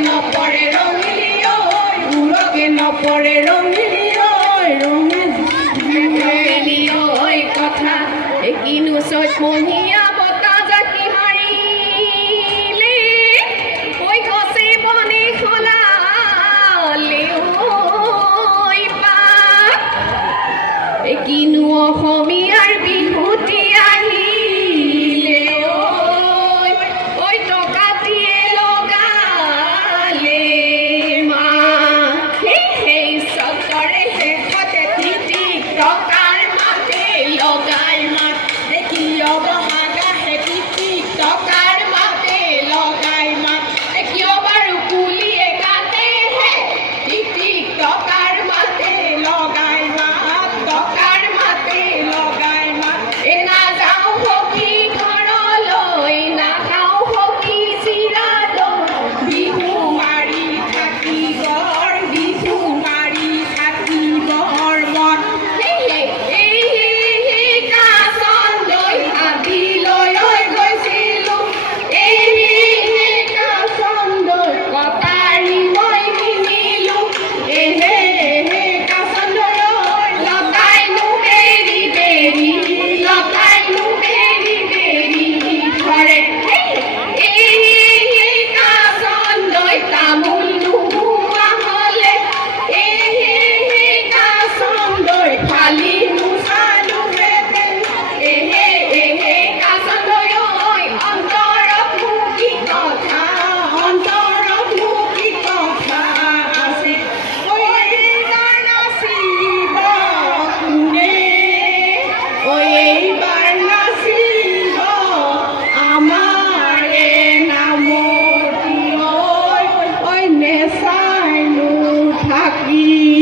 নপৰে ৰঙিলি ঐ উৰকে নপৰে ৰঙিলি ঐ ৰঙিলি ঐ কথা কিনো চৈতমহীয়া বতাহ জাকি মাৰিলে ঐ গছে বনে সলালে ঐ পাত কিনো অসমীয়াৰ বিহুতি আহিলে ঐ টকাটিয়ে লগালে মা সেই চকৰে শেষতে তিতিক টকাৰ মাতে লগাই মাত কিয় বহাগা হে তিতিক টকাৰ মাতে লগাই মাত কিয় বাৰু কুলিয়ে কাটে হে তিতিক টকাৰ মাতে লগাই মাত টকাৰ মাতে লগাই মাত নাযাওঁ সখী ঘৰলৈ নাখাওঁ সখী চিৰাদৈ বিহু মাৰি থাকিবৰ মন কাচন্দৈ হাবিলৈ গৈছিলোঁ কাচন্দৈ কটাৰী মই কিনিলোঁ কাচন্দৈ লতাইনো বেৰি বেৰি লতাইনো বেৰি বেৰি ধৰে কাচন্দৈ তামোল নোহোৱা হ'লে কাচন্দৈ ফালি নোচালোহেঁতেন কাচন্দৈ অন্তৰত মোৰ কি কথা আছে এইবাৰ নাচিব কোনে এইবাৰ নাচিব আমাৰে নামতি নেচাইনো থাকি